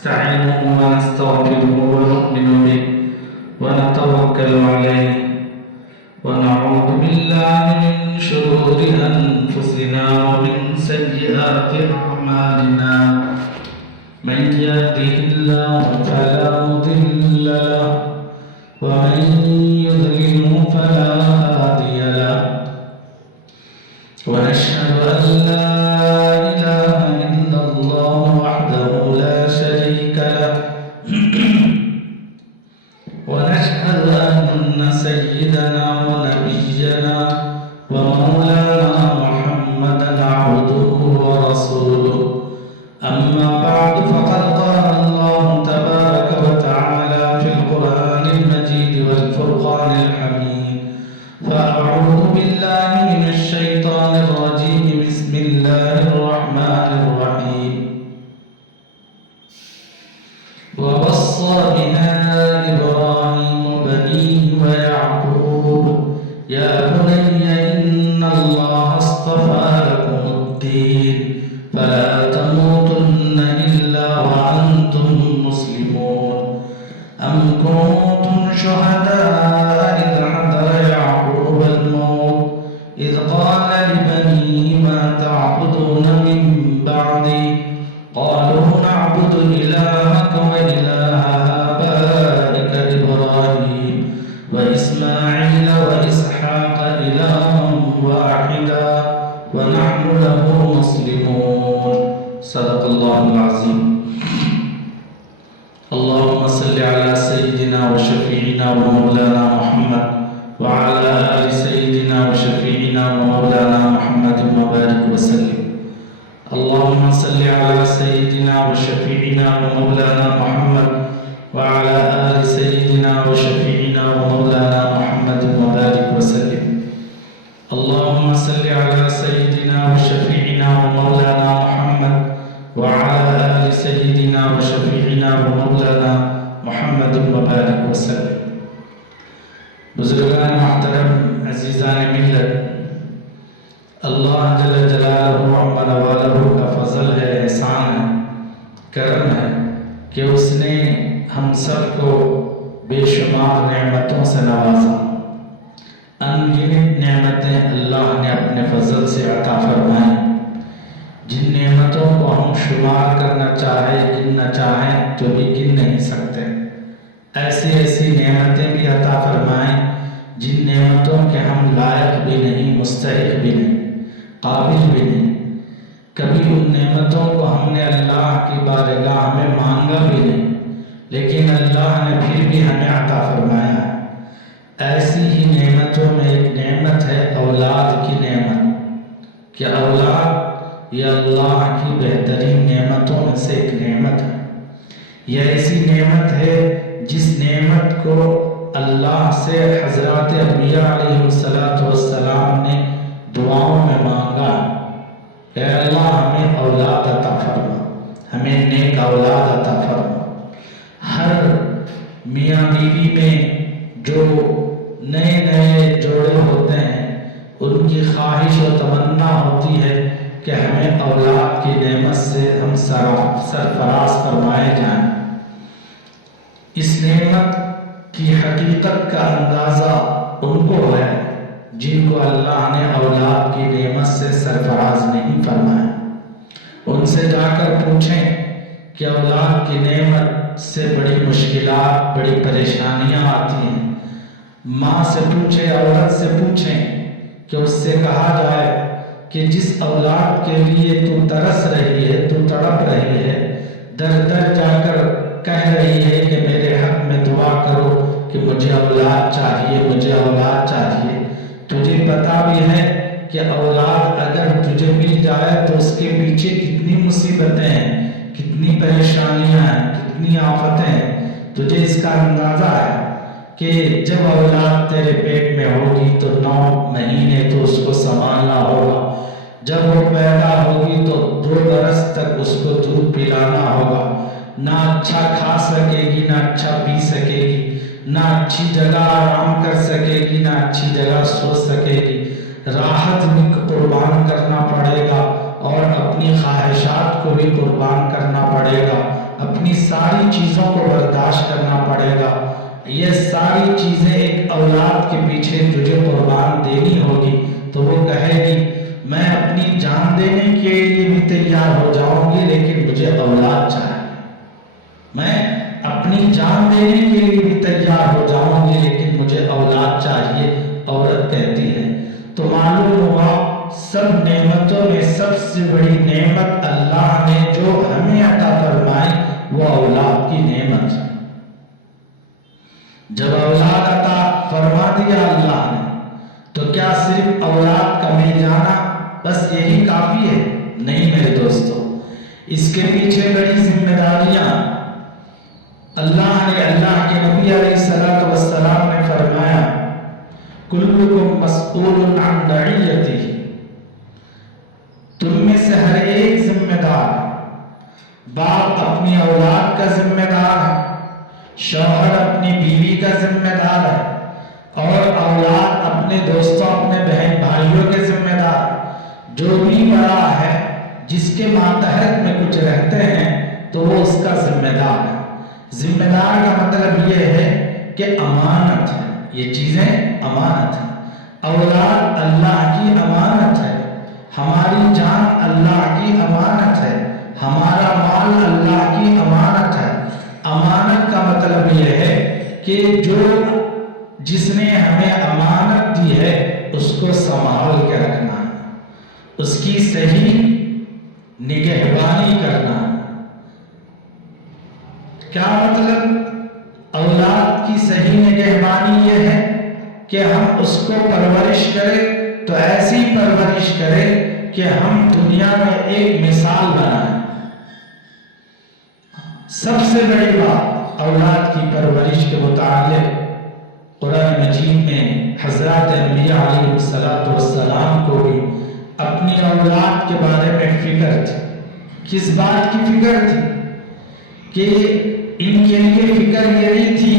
نستعينه ونستغفره ونؤمن به ونتوكل عليه ونعوذ بالله من شرور أنفسنا ومن سيئات أعمالنا من يهده الله فلا مضل له ومن يضلله فلا هادي له ونشهد أن لا إله إلا الله وحده لا شريك له ونشهد أن سيدنا ونبينا ومولانا محمدا عبده ورسوله أما بعد فقد قال الله تبارك وتعالى في القرآن المجيد والفرقان الحميد فأعوذ بالله من الشيطان الرجيم بسم الله الرحمن الرحيم ووصى بها إبراهيم بنيه ويعقوب يا بني إن الله اصطفى لكم الدين فلا تموتن إلا وأنتم مسلمون أم كنتم شهداء إذ حضر يعقوب الموت إذ قال لبنيه ما تعبدون من بعدي قالوا نعبد إلهك وإله آبائك إبراهيم وإسماعيل وإسحاق إلها واحدا ونحن له مسلمون صدق الله العظيم اللهم صل على سيدنا وشفيعنا ومولانا محمد وعلى آل سيدنا وشفيعنا ومولانا محمد وبارك وسلم اللهم صل على سيدنا وشفيعنا ومولانا محمد وعلى آل سيدنا وشفيعنا ومولانا محمد وبارك وسلم اللهم صل على سيدنا وشفيعنا ومولانا محمد وعلى آل سيدنا وشفيعنا ومولانا محمد وبارك وسلم بزرگان محترم عزیزان ملت اللہ جل جلالہ عما والہ کا فضل ہے، احسان ہے، کرم ہے کہ اس نے ہم سب کو بے شمار نعمتوں سے نوازا۔ ان گنت نعمتیں اللہ نے اپنے فضل سے عطا فرمائیں، جن نعمتوں کو ہم شمار کرنا چاہیں، گننا چاہیں تو بھی گن نہیں سکتے۔ ایسی ایسی نعمتیں بھی عطا فرمائیں جن نعمتوں کے ہم لائق بھی نہیں، مستحق بھی نہیں، قابل بھی نہیں۔ کبھی ان نعمتوں کو ہم نے اللہ کی بارگاہ میں مانگا بھی نہیں، لیکن اللہ نے پھر بھی ہمیں عطا فرمایا ہے۔ ایسی ہی نعمتوں میں ایک نعمت ہے اولاد کی نعمت، کہ اولاد یہ اللہ کی بہترین نعمتوں میں سے ایک نعمت ہے۔ یہ ایسی نعمت ہے جس نعمت کو اللہ سے حضرات انبیاء علیہ السلام نے دعاؤں میں مانگا، اے اللہ ہمیں اولاد عطا فرما، ہمیں نیک اولاد عطا فرما۔ ہر میاں بیوی میں جو نئے نئے جوڑے ہوتے ہیں ان کی خواہش و تمنا ہوتی ہے کہ ہمیں اولاد کی نعمت سے ہم سرفراز فرمائے جائیں۔ اس نعمت کی حقیقت کا اندازہ ان کو ہے جن کو اللہ نے اولاد کی نعمت سے سرفراز نہیں فرمایا۔ ان سے جا کر پوچھیں کہ اولاد کی نعمت سے بڑی مشکلات، بڑی پریشانیاں آتی ہیں۔ ماں سے پوچھیں، عورت سے پوچھیں کہ اس سے کہا جائے کہ جس اولاد کے لیے تو ترس رہی ہے، تو تڑپ رہی ہے، در در جا کر کہہ رہی ہے کہ میرے حق میں دعا کرو کہ مجھے اولاد چاہیے، مجھے اولاد چاہیے۔ تجھے پتا بھی ہے کہ اولاد اگر تجھے مل جائے تو اس کے پیچھے کتنی مصیبتیں ہیں، کتنی پریشانیاں ہیں، کتنی آفتیں ہیں۔ تجھے اس کا اندازہ ہے کہ جب اولاد تیرے پیٹ میں ہوگی تو 9 مہینے تو اس کو سنبھالنا ہوگا، جب وہ پیدا ہوگی تو 2 برس تک اس کو دودھ پلانا ہوگا، نہ اچھا کھا سکے گی، نہ اچھا پی سکے گی، نہ اچھی جگہ آرام کر سکے گی، نہ اچھی جگہ سو سکے گی، راحت بھی قربان کرنا پڑے گا، اور اپنی خواہشات کو بھی قربان کرنا پڑے گا، اپنی ساری چیزوں کو برداشت کرنا پڑے گا۔ یہ ساری چیزیں ایک اولاد کے پیچھے تجھے قربان دینی ہوگی، تو وہ کہے گی میں اپنی جان دینے کے لیے بھی تیار ہو جاؤں گی لیکن مجھے اولاد چاہیے، میں اپنی جان دینے کے لیے بھی تیار ہو جاؤں گی لیکن مجھے اولاد چاہیے، عورت کہتی ہے۔ تو معلوم ہوا سب نعمتوں میں سب سے بڑی نعمت اللہ نے جو ہمیں عطا فرمائی وہ اولاد کی نعمت ہے۔ جب اولاد عطا فرما دیا اللہ نے تو کیا صرف اولاد کا مل جانا بس یہی کافی ہے؟ نہیں میرے دوستو، اس کے پیچھے بڑی ذمہ داریاں اللہ کے نبی علیہ السلام نے فرمایا کلکم مسئول عن رعیتہ، تم میں سے ہر ایک ذمہ دار ہے۔ باپ اپنی اولاد کا ذمہ دار ہے، شوہر اپنی بیوی کا ذمہ دار ہے، اور اولاد اپنے دوستوں اپنے بہن بھائیوں کے ذمہ دار۔ جو بھی بڑا ہے جس کے ماتحت میں کچھ رہتے ہیں تو وہ اس کا ذمہ دار ہے۔ ذمہ دار کا مطلب یہ ہے کہ امانت ہے، یہ چیزیں امانت ہیں۔ اولاد اللہ کی امانت ہے، ہماری جان اللہ کی امانت ہے، ہمارا مال اللہ کی امانت ہے۔ امانت کا مطلب یہ ہے کہ جس نے ہمیں امانت دی ہے اس کو سنبھال کے رکھنا ہے، اس کی صحیح نگہبانی کرنا۔ کیا مطلب اولاد کی صحیح نگہبانی؟ یہ ہے کہ ہم اس کو پرورش کریں تو ایسی پرورش کریں کہ ہم دنیا میں ایک مثال بنائیں۔ سب سے بڑی بات اولاد کی پرورش کے متعلق قرآن مجید میں حضرات انبیاء علیہ السلام کو بھی اپنی اولاد کے بارے میں فکر تھی۔ کس بات کی فکر تھی؟ کہ ان کے لیے فکر یہ نہیں تھی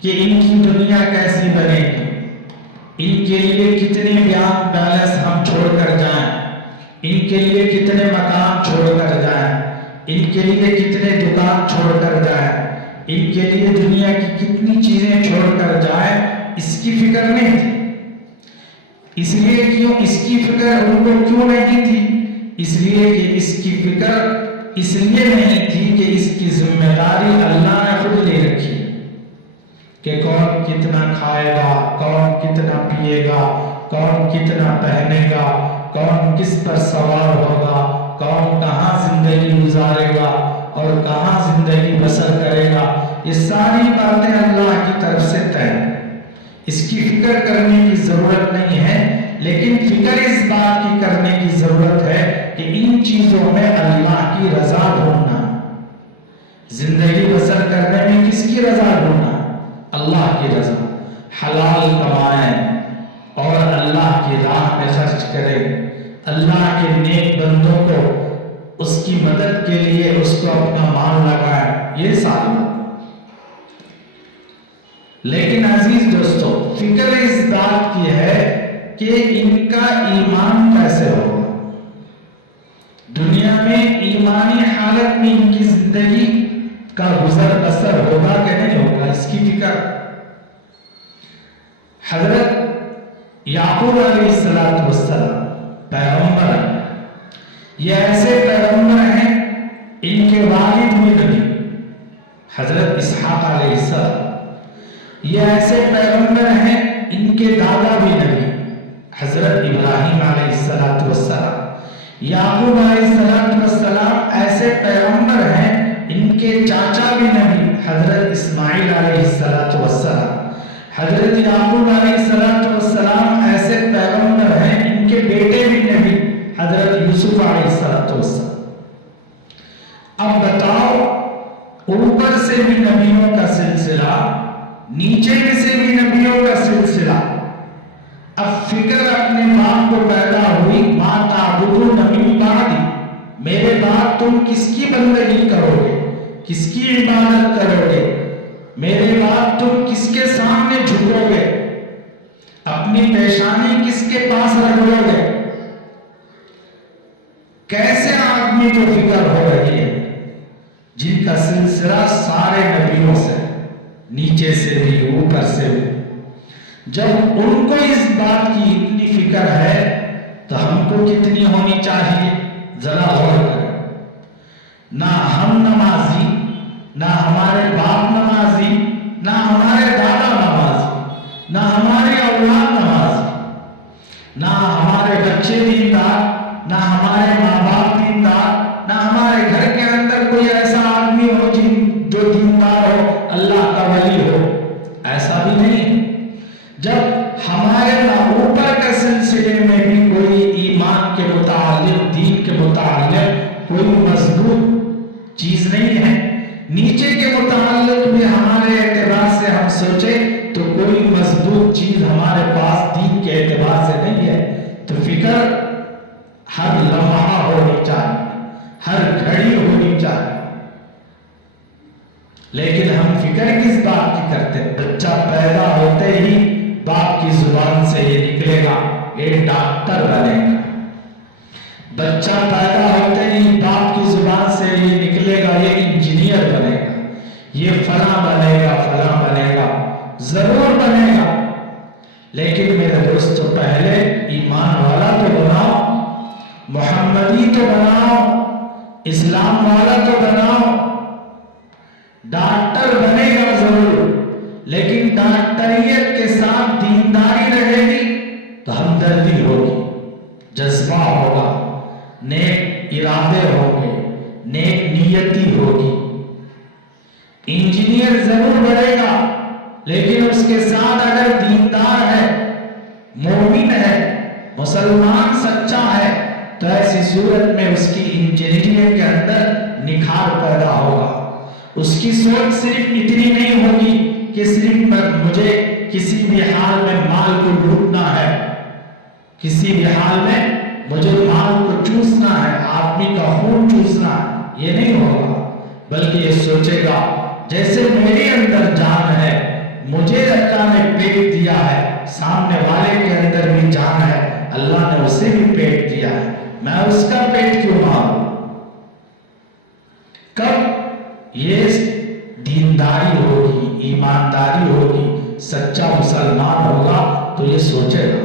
کہ ان کی دنیا کیسی بنے گی، ان کے لیے کتنے بیان بیلنس ہم چھوڑ کر جائیں، ان کے لیے کتنے مکان چھوڑ کر جائیں، ان کے لیے کتنے دکان چھوڑ کر جائیں، ان کے لیے دنیا کی کتنی چیزیں چھوڑ کر جائیں، اس کی فکر نہیں تھی۔ اس لیے اس کی فکر ان کو کیوں نہیں تھی؟ اس لیے کہ اس کی فکر اس لیے نہیں تھی کہ اس کی ذمہ داری اللہ نے خود لے رکھی کہ کون کتنا کھائے گا، کون کتنا پیے گا، کون کتنا پہنے گا، کون کس پر سوار ہوگا، کون کہاں زندگی گزارے گا اور کہاں زندگی بسر کرے گا۔ یہ ساری باتیں اللہ کی طرف سے طے ہیں، اس کی فکر کرنے کی ضرورت نہیں ہے، لیکن فکر اس بات کی کرنے کی ضرورت ہے کہ ان چیزوں میں اللہ کی رضا ڈھونڈنا، زندگی بسر کرنے میں کس کی رضا ڈھونڈنا؟ اللہ کی رضا۔ حلال کمائیں اور اللہ کی راہ میں خرچ کریں، اللہ کے نیک بندوں کو اس کی مدد کے لیے اس کو اپنا مال لگائیں، یہ ساری۔ لیکن عزیز دوستو، فکر اس بات کی ہے کہ ان کا ایمان کیسے ہوگا، دنیا میں ایمانی حالت میں ان کی زندگی کا گزر بسر ہوگا کہ نہیں ہوگا، اس کی فکر۔ حضرت یعقوب علیہ السلام پیغمبر ہیں، یہ ایسے پیغمبر ہیں ان کے والد بھی نبی حضرت اسحاق علیہ السلام، یہ ایسے پیغمبر ہیں ان کے دادا بھی نبی حضرت ابراہیم علیہ السلام، یعقوب علیہ السلام ایسے پیغمبر ہیں ان کے چاچا بھی نبی حضرت اسماعیل علیہ السلام، حضرت یعقوب علیہ السلام ایسے پیغمبر ہیں ان کے بیٹے بھی نبی حضرت یوسف علیہ السلام۔ اب بتاؤ، اوپر سے بھی نبیوں کا سلسلہ، نیچے میں سے بھی نبیوں کا سلسلہ۔ اب فکر اپنے باپ کو پیدا ہوئی، ما تعبدون من بعدی، میرے بعد تم کس کی بندگی کرو گے، کس کی عبادت کرو گے، میرے بعد تم کس کے سامنے جھکو گے، اپنی پیشانی کس کے پاس رکھو گے۔ کیسے آدمی کو فکر ہو رہی ہے جن کا سلسلہ سارے نبیوں سے، نیچے سے بھی اوپر سے بھی، جب ان کو اس بات کی اتنی فکر ہے تو ہم کو کتنی ہونی چاہیے؟ ذرا غور کریں۔ نہ ہم نمازی، نہ ہمارے باپ نمازی، نہ ہمارے دادا نمازی، نہ ہماری اولاد نمازی، نہ ہمارے بچے دیندار، نہ ہمارے ماں باپ دیندار، نہ ہمارے گھر کے اندر کوئی ایسا آدمی ہو جو دیندار ہو، اللہ کا ولی ہو، ایسا بھی نہیں۔ جب ہمارے اوپر کے سلسلے میں بھی کوئی ایمان کے متعلق، دین کے متعلق کوئی مضبوط چیز نہیں ہے، نیچے کے متعلق بھی ہمارے اعتبار سے ہم سوچیں تو کوئی مضبوط چیز ہمارے پاس دین کے اعتبار سے نہیں ہے، تو فکر ہر لمحہ ہونی چاہیے، ہر گھڑی ہونی چاہیے۔ لیکن ہم فکر کس بات کی کرتے ہیں؟ بچہ پیدا ہوتے ہی باپ کی زبان سے یہ نکلے گا یہ ڈاکٹر بنے گا، بچہ پیدا ہوتے ہی باپ کی زبان سے یہ نکلے گا یہ انجینئر بنے گا، یہ فلاں بنے گا، فلاں بنے گا، ضرور بنے گا۔ لیکن میرے دوستو، پہلے ایمان والا تو بناؤ، محمدی تو بناؤ، اسلام والا تو بناؤ۔ ڈاکٹر بنے گا ضرور، لیکن ڈاکٹریت کے ساتھ دینداری رہے گی تو ہمدردی ہوگی، جذبہ ہوگا، نیک ارادے ہوں گے، نیک نیتی ہوگی۔ انجینئر ضرور بنے گا، لیکن اس کے ساتھ اگر دیندار ہے، مومن ہے، مسلمان سچا ہے، تو ایسی صورت میں اس کی انجینئرنگ کے اندر نکھار پیدا ہوگا۔ اس کی سوچ صرف اتنی نہیں ہوگی کہ صرف مجھے کسی بھی حال میں مال کو لوٹنا ہے، کسی بھی حال میں مجھے مال کو چوسنا ہے، آدمی کا خون چوسنا ہے، یہ نہیں ہوگا، بلکہ یہ سوچے گا جیسے میرے اندر جان ہے، مجھے اللہ نے پیٹ دیا ہے، سامنے والے کے اندر بھی جان ہے، اللہ نے اسے بھی پیٹ دیا ہے، میں اس کا پیٹ کیوں ماروں؟ کب یہ دینداری ہوگی، ایمانداری ہوگی، سچا مسلمان ہوگا تو یہ سوچے گا۔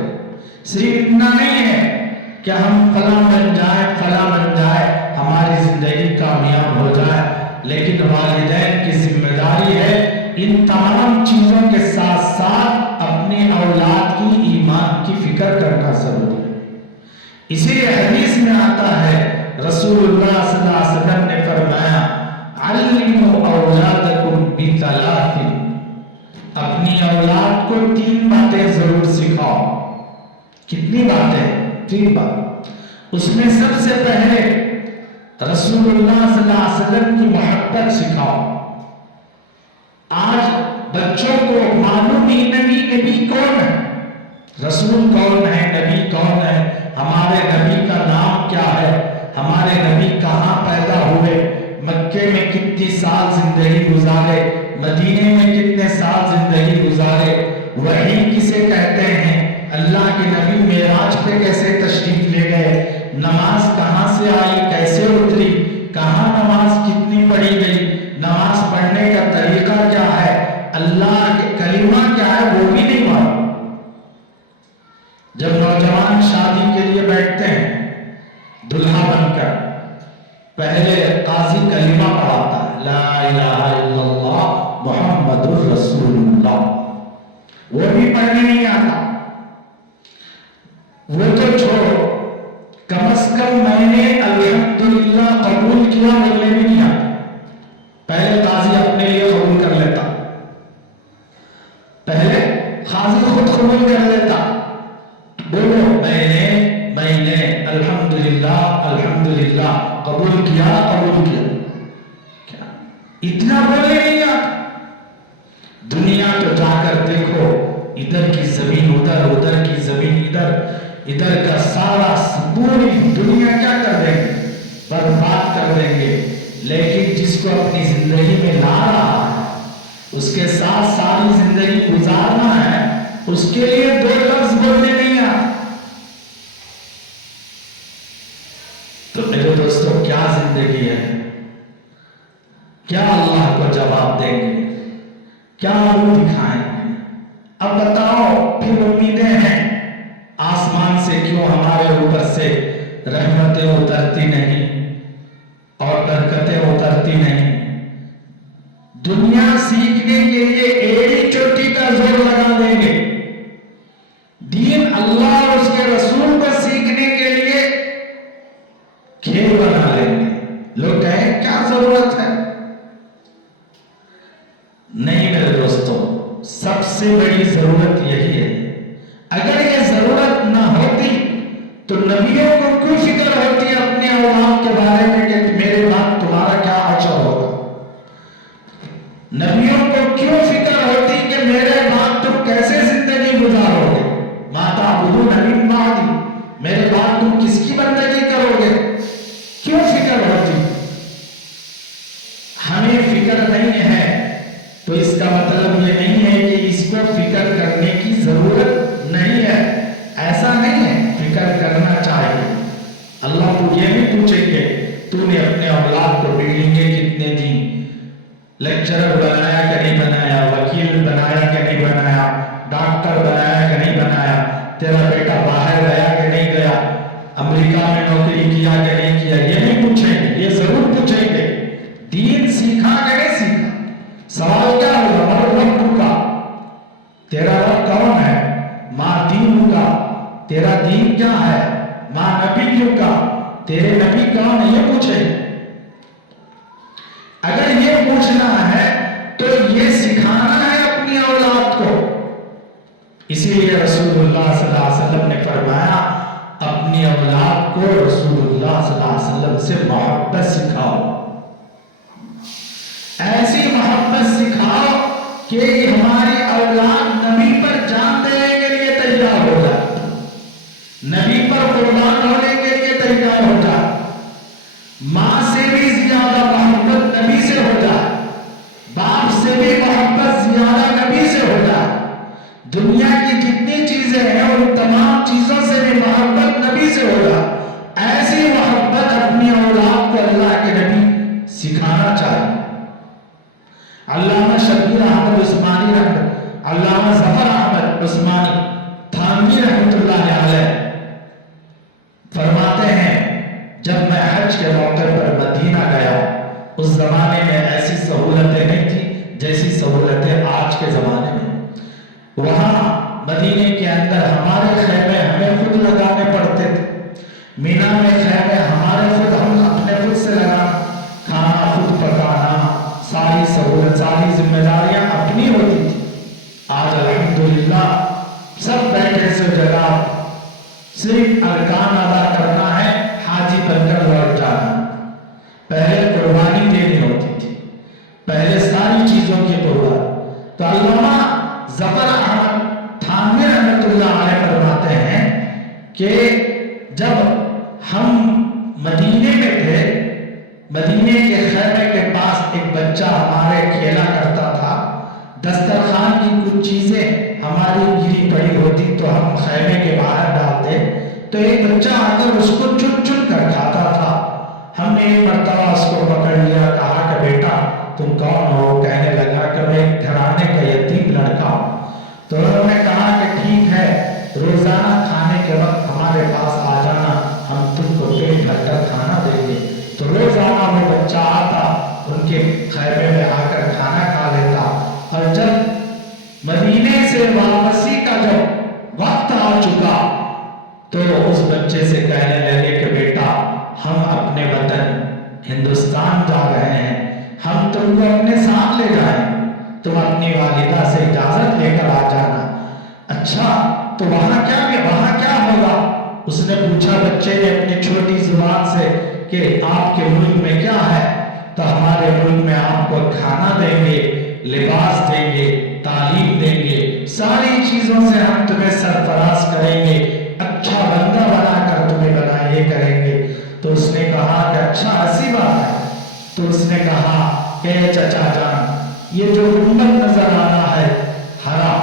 صرف اتنا نہیں ہے کہ ہم فلاں بن جائیں، فلاں بن جائے، ہماری زندگی کامیاب ہو جائے، لیکن والدین کی ذمہ داری ہے ان تمام چیزوں کے ساتھ ساتھ اپنی اولاد کی ایمان کی فکر کرنا ضروری ہے۔ اسی لیے حدیث میں آتا ہے، رسول اللہ صلی اللہ علیہ وسلم نے فرمایا، علموا اولادکم بثلاث، اپنی اولاد کو 3 باتیں ضرور سکھاؤ۔ کتنی باتیں؟ 3 بات۔ اس میں سب سے پہلے رسول اللہ صلی اللہ علیہ وسلم کی محبت سکھاؤ۔ آج بچوں کو معلوم ہی نہیں نبی کون ہے، رسول کون ہے، نبی کون ہے، ہمارے نبی کا نام کیا ہے، ہمارے نبی کہاں پیدا ہوئے، مکے میں کتنی سال زندگی گزارے، مدینے میں کتنے سال زندگی گزارے، وحی کسے کہتے ہیں، اللہ کے نبی معراج پہ کیسے تشریف لے گئے، نماز کہاں سے آئی، کیسے اتری، کہاں نماز کتنی پڑھی گئی، نماز پڑھنے کا طریقہ کیا ہے، اللہ کے کلمہ کیا ہے وہ بھی نہیں معلوم۔ جب نوجوان شادی کے لیے بیٹھتے ہیں دلہا بن کر، پہلے قاضی کلمہ پڑھاتا ہے، لا الہ الا اللہ محمد الرسول اللہ، وہ بھی پڑھنے نہیں آتا۔ وہ تو چھوڑو، کم از کم میں نے الحمدللہ قبول کیا بولنے بھی نہیں آتا۔ پہلے قاضی اپنے لیے قبول کر لیتا، پہلے قاضی خود قبول کر لیتا، بولو میں نے الحمدللہ قبول کیا، قبول کیا، کیا اتنا بولنے نہیں آتا؟ دنیا تو جا کر دیکھو، ادھر کی زمین ادھر، ادھر کی زمین ادھر، ادھر کا سارا پوری دنیا کیا کر دیں گے؟ برباد کر دیں گے۔ لیکن جس کو اپنی زندگی میں لا رہا ہے، اس کے ساتھ ساری زندگی گزارنا ہے، اس کے لیے 2 لفظ بولنے نہیں آتے۔ تو میرے زندگی ہے، کیا اللہ کو جواب دیں گے، کیا منہ دکھائیں گے؟ اب بتاؤ، پھر امیدیں ہیں آسمان سے کیوں ہمارے اوپر سے رحمتیں اترتی نہیں اور برکتیں اترتی نہیں؟ دنیا سیکھنے کے لیے ایڑی چوٹی کا زور لگا دیں گے، دین اللہ اور اس کے رسول کو سیکھنے کے لیے کھیل بنا لیں گے۔ لوگ کہیں کیا ضرورت ہے؟ نہیں میرے دوستو، سب سے بڑی ضرورت یہی ہے۔ اگر یہ ضرورت نہ ہوتی تو نبیوں کو کیوں فکر ہوتی اپنے اولاد کے بارے میں کہ میرے بعد تمہارا کیا اثر ہوگا؟ نبیوں کو کیوں فکر ہوتی کہ میرے بعد تم کیسے زندگی گزارو گے؟ ماتا بدون نبی مادی، میرے بعد تم کس کی بندگی کرو گے؟ کیوں فکر ہوتی؟ ہمیں فکر نہیں ہے تو اس کا مطلب یہ نہیں ہے کہ اس کو فکر کرنے کی ضرورت نہیں ہے، ایسا نہیں ہے، فکر کرنا چاہیے۔ اللہ تو یہ بھی پوچھیں گے تو نے اپنے اولاد کو بلڈنگیں کتنے دی، لیکچرر بنایا کہ نہیں بنایا، وکیل بنایا کہ نہیں بنایا، ڈاکٹر بنایا کہ نہیں بنایا، تیرا بیٹا باہر گیا کہ نہیں گیا، امریکہ میں نوکری کیا کہ نہیں کیا، یہ نہیں پوچھیں گے، یہ ضرور پوچھیں گے دین سیکھا کہ نہیں سیکھا۔ سوال کیا ہوگا؟ رب کا، تیرا رب کون ہے؟ ماں دین کا، تیرا دین کیا ہے؟ ماں نبی کا، تیرے نبی کون ہے؟ یہ پوچھیں۔ اگر یہ پوچھنا ہے تو یہ سکھانا ہے اپنی اولاد کو۔ اسی لیے رسول اللہ صلی اللہ علیہ وسلم نے فرمایا اپنی اولاد کو رسول اللہ صلی اللہ علیہ وسلم سے محبت سکھاؤ، ایسی محبت سکھاؤ کہ ہماری اولاد نبی پر جان دینے کے لیے تیار ہو جائے، نبی پر قربان ہونے کے لیے تیار ہو جائے، ماں سے بھی زیادہ محبت نبی سے ہو جائے، باپ سے بھی محبت زیادہ نبی سے ہو جائے، دنیا کی جتنی چیزیں ہیں ان تمام چیزوں سے بھی محبت نبی سے ہو جائے، ایسی محبت اپنی اولاد کو اللہ کے نبی سکھانا چاہیے۔ علامہ شبیر احمد عثمانی علامہ ظفر احمد عثمانی تھانوی رحمۃ اللہ علیہ فرماتے ہیں جب میں حج کے موقع پر مدینہ گیا، اس زمانے میں ایسی سہولتیں نہیں تھی جیسی سہولتیں آج کے زمانے میں۔ وہاں مدینے کے اندر ہمارے خیمے ہمیں خود لگانے پڑتے تھے، مینا میں خیمے ہمارے خود، ہم اپنے خود سے لگانا، کھانا خود پکانا، ساری سہولت، ساری ذمہ داریاں اپنی ہوتی تھی۔ آج الحمدللہ سب بیٹھے سے جگہ، صرف ارکان ادا کرنا ہے، حاجی بن کر لوٹ جانا۔ پہلے قربانی دینی ہوتی تھی، پہلے ساری چیزوں کی قربانی۔ تو علامہ ظفر احمد تھانوی رحمۃ اللہ علیہ فرماتے ہیں کہ جب ہم مدینے میں تھے، مدینے کے خیمے کے پاس ایک بچہ ہمارے کھیلا کرتا تھا، دسترخوان کی کچھ چیزیں ہماری گری پڑی ہوتی تو ہم خیمے کے باہر ڈالتے تو ایک بچہ آ کر اس کو چن چن کر کھاتا تھا۔ ہم نے ایک مرتبہ اس کو پکڑ لیا، کہا کہ بیٹا تم کون ہو؟ کہنے لگا کہ میں ایک گھرانے کا یتیم لڑکا ہوں۔ تو انہوں نے کہا کہ ٹھیک ہے، روزانہ کھانے کے وقت ہمارے پاس آ جانا، ہم تم کو پیٹ بھر کر کھانا دیں گے۔ تو روزانہ وہ بچہ آتا، ان کے خیمے میں آ کر کھانا کھا لیتا، اور جب مدینے سے واپسی کا جب وقت آ چکا تو اس بچے سے کہنے لگے کہ بیٹا ہم اپنے وطن ہندوستان جا رہے ہیں، ہم تم کو اپنے ساتھ لے جائیں، تم اپنی والدہ سے اجازت لے کر آ جانا۔ اچھا تو وہاں کیا ہوگا؟ اس نے پوچھا بچے نے اپنی چھوٹی زبان سے کہ آپ کے ملک میں کیا ہے؟ تو ہمارے ملک میں آپ کو کھانا دیں گے، لباس دیں گے، تعلیم دیں گے، ساری چیزوں سے ہم تمہیں سرفراز کریں گے، اچھا بندہ بنا کر تمہیں بنائے کریں گے۔ تو اس نے کہا کہ اچھا ایسی بات ہے؟ تو اس نے کہا کہ چچا جان یہ جو گنبد نظر آ رہا ہے ہرا،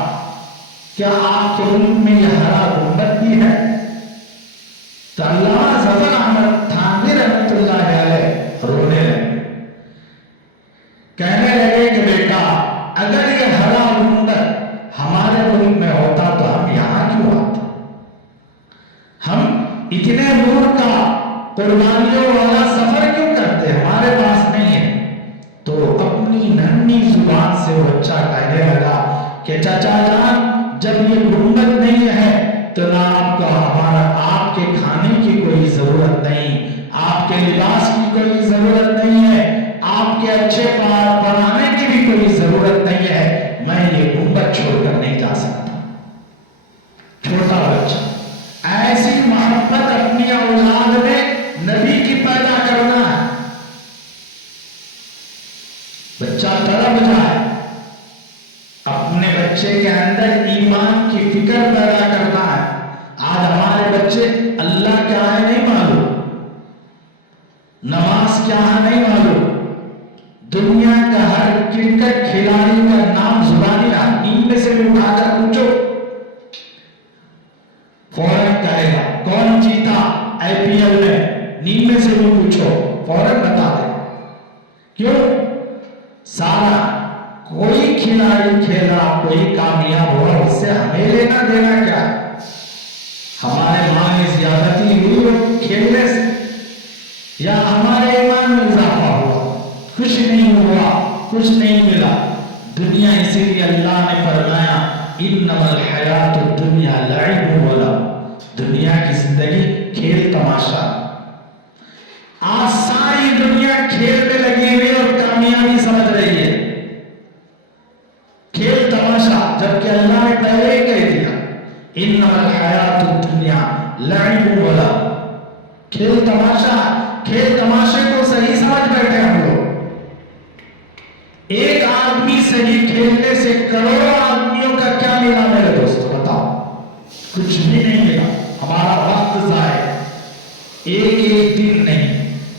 کیا آپ کے ملک میں یہ ہرا گنبد بھی ہے؟ تو علامہ ظفر احمد تھانوی رحمۃ اللہ علیہ قربانیوں والا سفر کیوں کرتے ہیں؟ ہمارے پاس نہیں ہے۔ تو اپنی ننھی زبان سے وہ بچہ کہنے لگا کہ چچا جان، جب یہ گنبد نہیں ہے تو نہ آپ کا ہمارا آپ کے کھانے کی کوئی ضرورت نہیں، آپ کے لباس کی کوئی ضرورت نہیں ہے، آپ کے اچھے بنانے کی بھی کوئی ضرورت نہیں ہے، میں یہ گنبد چھوڑ کر نہیں جا سکتا۔ چھوٹا بچہ، ایسی محبت اپنی اولاد میں نبی کی پیدا کرنا ہے۔ بچہ طلب جائے، اپنے بچے کے اندر ایمان کی فکر پیدا کرنا ہے۔ آج ہمارے بچے اللہ کیا ہے نہیں معلوم، نماز کیا ہے نہیں معلوم، دنیا کا ہر کرکٹ کھلاڑی کا نام زبانی ہے، نیند میں سے بھی اٹھا کر پوچھو فوراً کہے گا۔ کون جیتا IPL میں، نیند میں سے بھی پوچھو فوراً بتا دے۔ کیوں؟ سارا کوئی کھلاڑی کھیلا، کوئی کامیاب ہوا، اس سے ہمیں لینا دینا کیا؟ ہمارے ماں میں زیادتی ہوئی وہ کھیلنے سے، یا ہمارے ایمان میں اضافہ ہوا، کچھ نہیں ہوا، کچھ نہیں ملا۔ دنیا اسی لیے اللہ نے فرمایا انما الحیات الدنیا لعب و لہو، دنیا کی زندگی کھیل تماشا۔ آج ساری دنیا کھیل میں لگی ہوئی اور کامیابی سمجھ رہی ہے، کھیل تماشا، جبکہ اللہ نے پہلے ہی کہہ دیا انما الحیات الدنیا لعب و لہو، کھیل تماشا۔ کھیل تماشے کو صحیح سمجھ بیٹھے ہم لوگ۔ ایک آدمی صحیح کھیلنے سے کروڑوں آدمیوں کا کیا ملا میرے دوستو؟ بتاؤ، کچھ بھی نہیں ملا۔ ہمارا وقت ضائع، ایک دن نہیں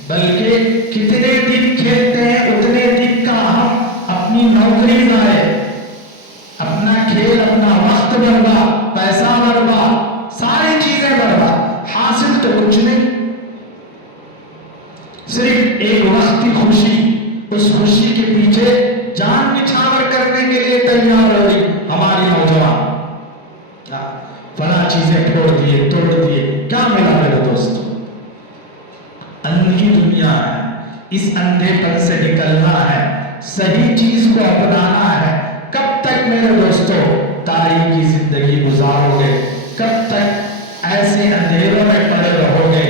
بلکہ کتنے دن کھیلتے ہیں اتنے دن کا ہم اپنی نوکری ضائع، اپنا کھیل، اپنا وقت برباد، پیسہ برباد، ساری چیزیں برباد، حاصل تو کچھ نہیں، صرف ایک وقت کی خوشی، اس خوشی کے پیچھے جان نچھاور کرنے کے لیے تیار ہو گئی ہماری نوجوان، فلاں چیزیں پھوڑ دیے، توڑ دیے، کیا ملا میرے دوستو؟ اندھی دنیا ہے، اس اندھے پن سے نکلنا ہے، صحیح چیز کو اپنانا ہے۔ کب تک میرے دوستو تاریکی زندگی گزارو گے؟ کب تک ایسے اندھیروں میں پڑے رہو گے؟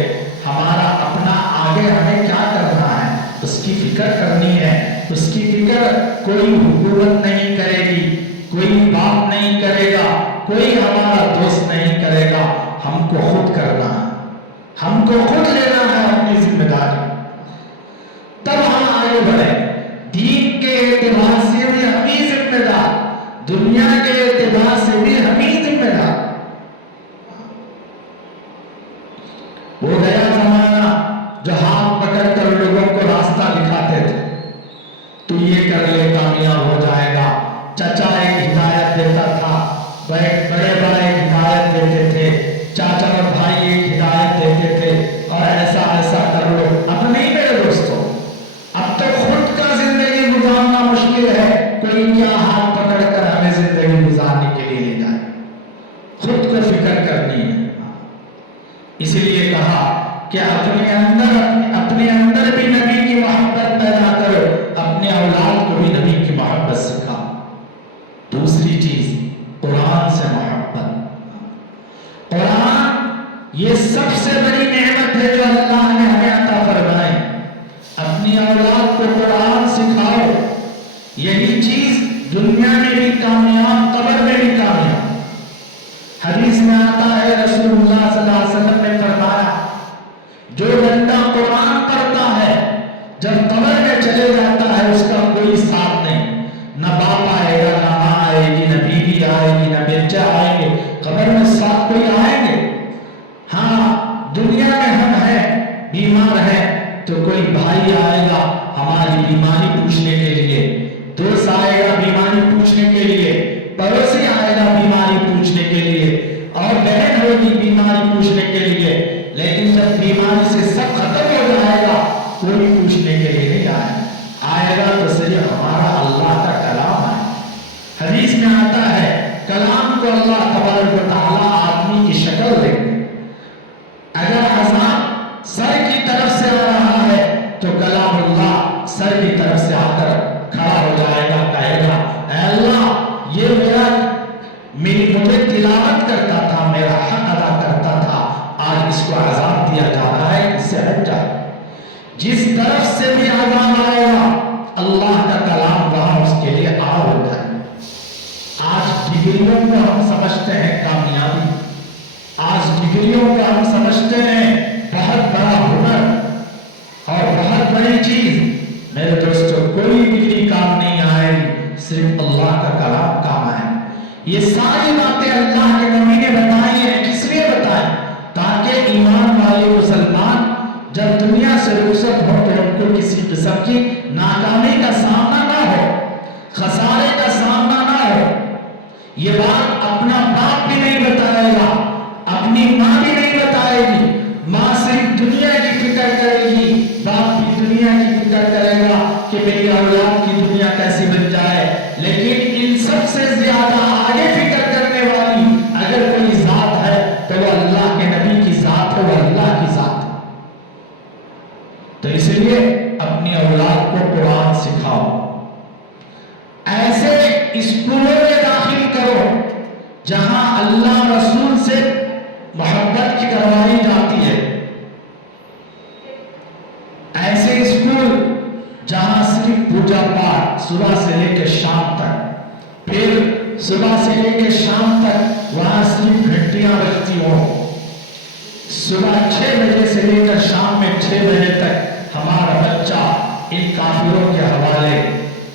ہمارا اپنا آگے ہمیں کیا کرنا ہے اس کی فکر کرنی ہے۔ اس کی فکر کوئی حکومت نہیں کرے گی، کوئی باپ نہیں کرے گا، کوئی ہمارا دوست نہیں کرے گا، ہم کو خود کرنا ہے، ہم کو خود لینا ہے اپنی ذمہ داری، تب ہم آگے بڑھیں۔ دین کے اعتبار سے بھی ہم ہی ذمہ دار، دنیا کے اعتبار سے بھی ہم ہی ذمہ دار۔ وہ گیا زمانہ جو ہاتھ پکڑ کر لوگوں کو راستہ دکھاتے تھے، تو یہ کر لے کامیاب ہو جائے گا۔ چچا ایک ہدایت دیتا تھا، بڑے بڑے ایک ہدایت دیتے تھے، چاچا اور بھائی ایک ہدایت دیتے تھے، اور ایسا ایسا کر لو۔ اب نہیں میرے دوستو، اب تو خود کا زندگی گزارنا مشکل ہے، کوئی کیا ہاتھ پکڑ کر ہمیں زندگی گزارنے کے لیے لے جائے، خود کو فکر کرنی ہے۔ اس لیے کہا کہ اپنے اندر بھی نبی کی محبت پیدا کرو، اپنے اولاد کو بھی نبی کی محبت سکھا۔ دوسری چیز قرآن سے محبت۔ قرآن یہ سب سے بڑی نعمت ہے جو اللہ نے ہمیں عطا فرمائی۔ اپنی اولاد کو قرآن سکھاؤ، یہی چیز دنیا میں بھی کامیاب، قبر میں بھی کامیاب۔ حدیث میں آتا ہے رسول اللہ صلی اللہ علیہ وسلم نے فرمایا جو بندہ قرآن پڑھتا ہے جب قبر میں چلے جاتا ہے اس کا کوئی ساتھ نہیں، نہ باپ آئے گا، نہ ماں آئے گی، نہ بیوی آئے گی، نہ بچہ آئیں گے، قبر میں ساتھ کوئی آئیں گے؟ ہاں دنیا میں ہم ہیں، بیمار ہیں تو کوئی بھائی آئے گا ہماری بیماری پوچھنے کے لیے، دوست آئے گا بیماری پوچھنے کے لیے، پڑوسی آئے گا بیماری پوچھنے کے لیے، اور بہن ہوگی بیماری پوچھنے کے لیے۔ لیکن جب بیماری سے سب ختم ہو جائے گا کوئی پوچھنے کے لیے نہیں آئے گا تو صرف ہمارا اللہ کا کلام ہے۔ حدیث میں آتا ہے کلام کو اللہ تبارک و تعالیٰ آدمی کی شکل دے، اگر عذاب سر کی طرف ڈگریوں کو ہم سمجھتے ہیں کامیابی، آج ڈگریوں کو ہم سمجھتے ہیں بہت بڑا ہنر اور بہت بڑی چیز۔ میرے دوستو، کوئی ڈگری کام نہیں آئے، صرف اللہ کا کلام کام آئے۔ یہ ساری باتیں اللہ کے نبی نے بتائی ہیں، کس لیے بتائی؟ تاکہ ایمان والے مسلمان جب دنیا سے رخصت ہو تو ان کو کسی قسم کی ناکامی کا سامنا نہ ہو، خسارے کا سامنا نہ ہو۔ یہ بات اپنا باپ بھی نہیں بتائے گا، اپنی ماں بھی نہیں بتائے گی۔ ماں صرف دنیا کی فکر کرے گی، باپ بھی دنیا کی فکر کرے گا کہ میری اولاد کی دنیا کیسی بن جائے۔ لیکن ان سب سے زیادہ آگے فکر کرنے والی اگر کوئی ذات ہے تو وہ اللہ کے نبی کی ذات ہے، وہ اللہ کی ذات ہے۔ تو اس لیے اپنی اولاد کو قرآن سکھاؤ، ایسے اسکولوں میں داخل کرو جہاں اللہ رسول سے محبت کی کروائی جاتی ہے، ایسے اسکول جہاں صرف پوجا پاٹ صبح سے لے کے شام تک، پھر صبح سے لے کے شام تک وہاں صرف گھنٹیاں بجتی ہوں، صبح 6 بجے سے لے کر شام میں 6 بجے تک ہمارا بچہ ان کافروں کے حوالے،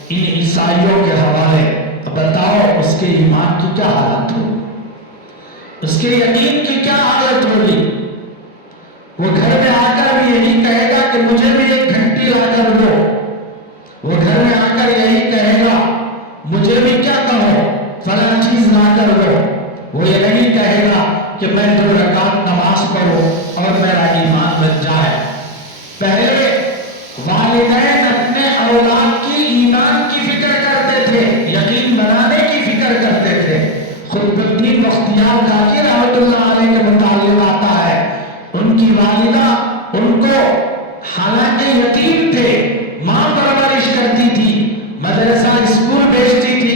ان عیسائیوں کے حوالے۔ بتاؤ اس کے ایمان کی کیا حالت ہوگی، اس کے یقین کی کیا حالت ہوگی؟ وہ گھر میں آ کر بھی یہی کہے گا کہ مجھے بھی ایک گھنٹی لا کر دو، وہ گھر میں آ کر یہی کہے گا مجھے بھی کیا کہو فلاں چیز لا کر دو، وہ یہ نہیں کہے گا کہ میں 2 رکعت نماز پڑھوں اور میرا ایمان بن جائے۔ پہلے والدین اپنے اولاد کی ایمان کی فکر کرتے تھے، یقین بنانے کی فکر کرتے تھے۔ خود الدین بختیار کاکی رحمۃ اللہ علیہ کے متعلق آتا ہے، ان کی والدہ ان کو حالانکہ یتیم تھے، ماں پرورش کرتی تھی، مدرسہ اسکول بھیجتی تھی۔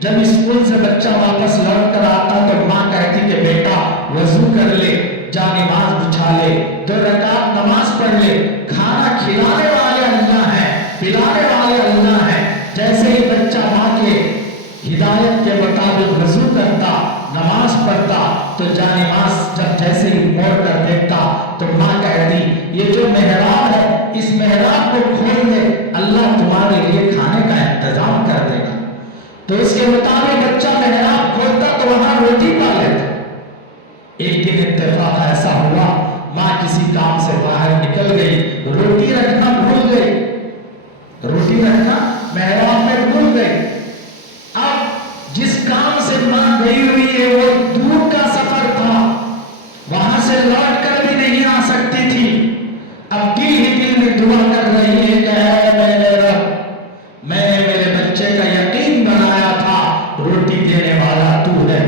جب اسکول سے بچہ واپس لوٹ کر آتا تو ماں کہتی کہ بیٹا وضو کر لے، جا نماز بچھا لے، 2 رکعت نماز پڑھ لے۔ کھانا کھلانے والے اللہ ہیں، پلانے والے اللہ ہیں۔ جیسے ہی بچہ ماں کے ہدایت کے مطابق وضو کرتا، نماز پڑھتا تو جا نماز جب جیسے ہی موڑ کر دیکھتا تو ماں کہتی یہ جو محراب ہے اس محراب کو کھول دے، اللہ تمہارے لیے کھانے کا انتظام کر دے گا۔ تو اس کے مطابق بچہ محراب کھولتا تو وہاں روٹی پا لیتا۔ ایک دن اتفاق ایسا ہوا، ماں کسی کام سے باہر نکل گئی، روٹی رکھنا بھول گئی، روٹی رکھنا محراب میں بھول گئی۔ اب جس کام سے ماں گئی ہوئی ہے وہ دور کا سفر تھا، وہاں سے لوٹ کر بھی نہیں آ سکتی تھی۔ اب دل ہی دل میں دعا کر رہی ہے کہ اے میرے رب، میں نے میرے بچے کا یقین بنایا تھا روٹی دینے والا تو ہے،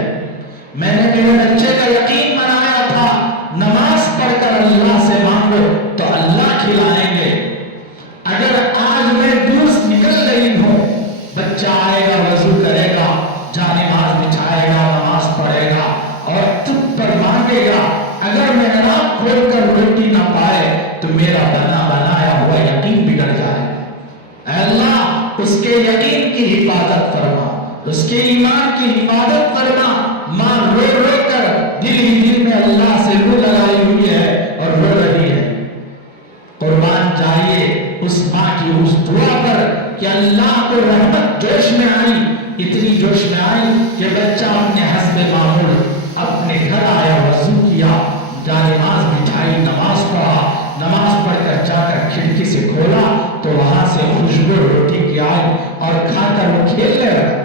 میں نے میرے بچے کا یقین بنایا تھا نماز پڑھ کر اللہ سے مانگو تو اللہ کھلائیں گے۔ اگر آج میں دور نکل رہی ہوں، بچہ آئے گا، وضو کرے گا، جا نماز بچھائے گا، نماز پڑھے گا اور تجھ پر مانگے گا، اگر محراب کھول کر روٹی نہ پائے تو میرا بنا بنایا ہوا یقین بگڑ جائے۔ اے اللہ اس کے یقین کی حفاظت فرما، اس کے ایمان کی حفاظت فرما۔ ماں رو رو کر دل ہی دل میں اللہ سے رو لگائی ہوئی ہے اور رو رہی ہے۔ قربان جائیے اس ماں کی اس دعا پر کہ اللہ کو رحمت جوش میں آئی، اتنی جوش میں آئی کہ بچہ اپنے حسب معمول اپنے گھر آیا، وضو کیا، جا نماز بچھائی، نماز پڑھا، نماز پڑھ کر جا کر کھڑکی سے کھولا تو وہاں سے خوشبو روٹی کی آئی اور کھا کر وہ کھیلنے لگا۔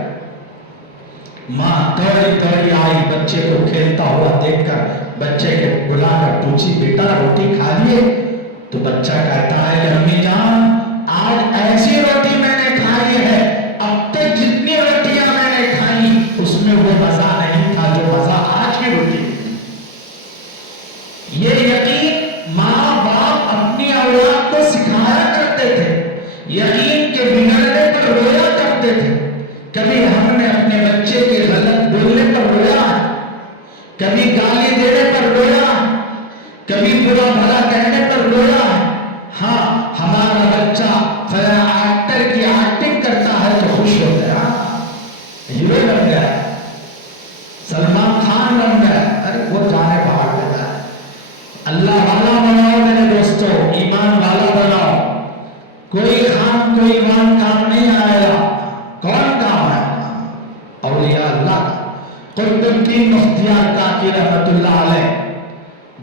ماں دوڑی دوڑی آئی، بچے کو کھیلتا ہوا دیکھ کر بچے کے بلا کر پوچھی بیٹا روٹی کھا لیے؟ تو بچہ کہتا ہے کہ امی جان آج ایسی روٹی میں نے کھائی ہے، اب تک جتنی روٹیاں میں نے کھائی اس میں وہ مزہ نہیں تھا جو مزہ آج کی روٹی۔ یہ یقین ماں باپ اپنی اولاد کو سکھایا کرتے تھے، یقین کے بگڑنے پر رویا کرتے تھے۔ کبھی ہم نے اپنے بچے کے غلط بولنے پر رویا ہے، کبھی گالی دینے پر رویا ہے، کبھی برا بھلا کہنے پر رویا ہے۔ ہاں ہمارا بچہ فلاں ایکٹر کی قطب الدین مختیار کاکی رحمت اللہ علیہ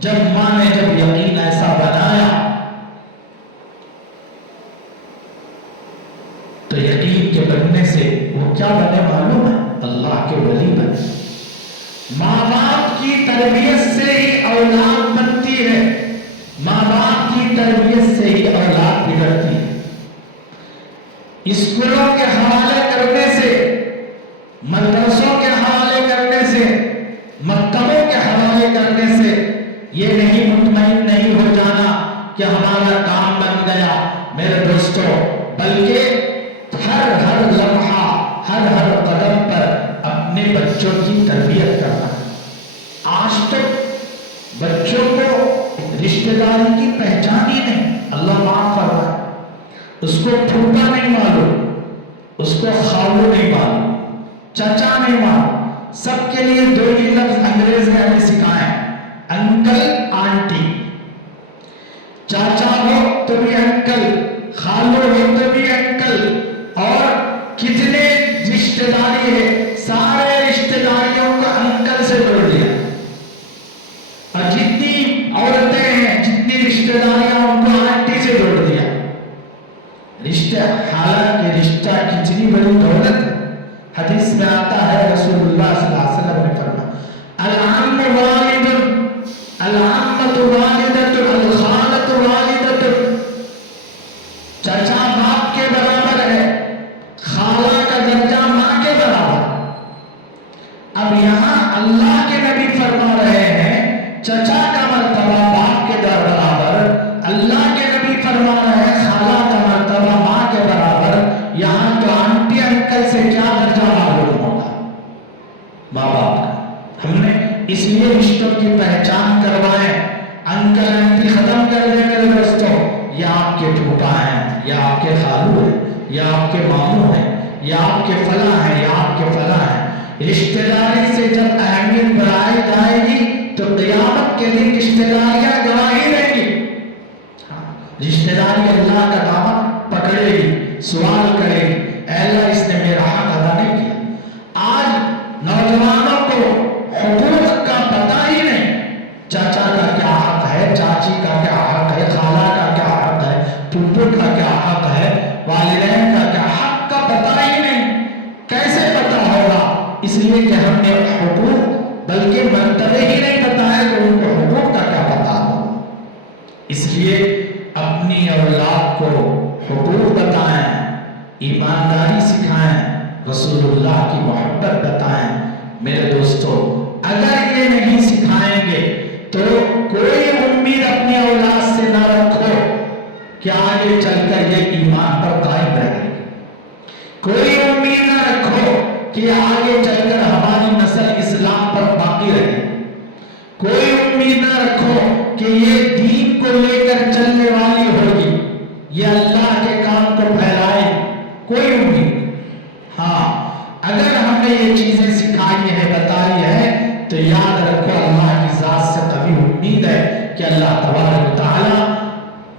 جب ماں نے جب یقین ایسا بنایا تو یقین کے بننے سے وہ کیا بنے معلوم ہے؟ اللہ کے ولی بنے۔ ماں باپ کی تربیت سے ہی اولاد بنتی ہے، ماں باپ کی تربیت سے ہی اولاد بگڑتی ہے۔ اسکولوں کے حوالے کرنے سے، مدرسوں کے حوالے کرنے سے، مکتبوں کے حوالے کرنے سے یہ نہیں مطمئن نہیں ہو جانا کہ ہمارا کام بن گیا میرے دوستو، بلکہ ہر لمحہ ہر قدم پر اپنے بچوں کی تربیت کرنا۔ آج تک بچوں کو رشتہ داری کی پہچان ہی نہیں، اللہ معاف فرمائے، اس کو پھوپھا نہیں معلوم، اس کو خالو نہیں معلوم، چچا نہیں معلوم، سب کے لیے دو ہی لفظ انگریز نے ہمیں سکھائے، انکل آنٹی۔ چاچا ہو تو بھی انکل، خالو ہو تو بھی انکل، اور کتنے رشتہ داری ہے، سارے رشتہ داریوں کو انکل سے جوڑ دیا، اور جتنی عورتیں ہیں جتنی رشتہ داریاں ان کو آنٹی سے جوڑ دیا۔ رشتہ، حالانکہ رشتہ کتنی بڑی دولت ہے۔ حدیث میں آتا ہے رسول اللہ صلی اللہ علیہ وسلم نے فرمایا العم والد، العمۃ والدۃ، الخالۃ والدۃ، چچا باپ کے برابر ہے، خالہ کا درجہ ماں کے برابر۔ اب یہاں اللہ کے نبی فرما رہے ہیں چچا کا مرتبہ باپ کے برابر، اللہ کے نبی فرما رہے ہیں خالہ کا مرتبہ ماں کے برابر، یہاں تو آنٹی انکل سے کیا درجہ معلوم ہوگا ماں باپ کا۔ ہم نے اس لیے رشتوں کی پہچان کروائے، انکل آنٹی ختم کر دیں میرے دوستوں، یہ آپ کے پھوپھا ہیں، یہ آپ کے خالو ہیں، یہ آپ کے ماموں ہیں، یہ آپ کے فلاں ہیں، یہ آپ کے فلاں ہیں۔ رشتہ داری سے جب اہمیت بڑھائی جائے گی تو قیامت کے دن رشتہ داریاں گواہی دیں گی۔ رشتہ داری اللہ کا دامن پکڑے گی، سوال کرے گی، اے اللہ اس نے میرا حق ادا نہیں کیا۔ آج نوجوانوں کو حقوق کا پتہ ہی نہیں، چاچا کا کیا حق ہے، چاچی کا کیا حق ہے، خالہ کا کیا حق ہے، پھوپھو کا کیا حق ہے، والدین کا کیا حق کا پتہ ہی نہیں۔ کیسے پتہ ہوگا؟ اس لیے کہ ہم نے حقوق بلکہ مرتبے ہی نہیں بتائے تو ان کو حقوق کا کیا پتہ ہوگا۔ اس لیے اپنی اولاد کو حقوق بتائیں، ایمانداری سکھائیں، رسول اللہ کی محبت بتائیں۔ میرے دوستو، اگر یہ نہیں سکھائیں گے تو کوئی امید اپنی اولاد سے نہ رکھو کہ آگے چل کر یہ ایمان پر قائم رہے گی۔ کوئی امید نہ رکھو کہ آگے چل کر ہماری نسل اسلام پر باقی رہے گی۔ کوئی امید نہ رکھو کہ یہ دین کو لے کر چلنے والی ہوگی، یہ اللہ کے کام کو پھیلائے، کوئی امید۔ ہاں، اگر ہم نے یہ چیزیں سکھائی ہیں، بتائی ہے، تو یاد رکھو اللہ کی ذات سے کبھی امید ہے کہ اللہ تبارک و تعالی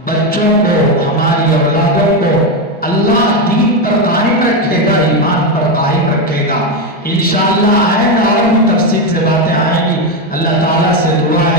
بچوں کو، ہماری اولادوں کو اللہ دین پر قائم رکھے گا، ایمان پر قائم رکھے گا۔ انشاءاللہ آئے گا اور بھی تفصیل سے باتیں آئیں گی۔ اللہ تعالیٰ سے دعا ہے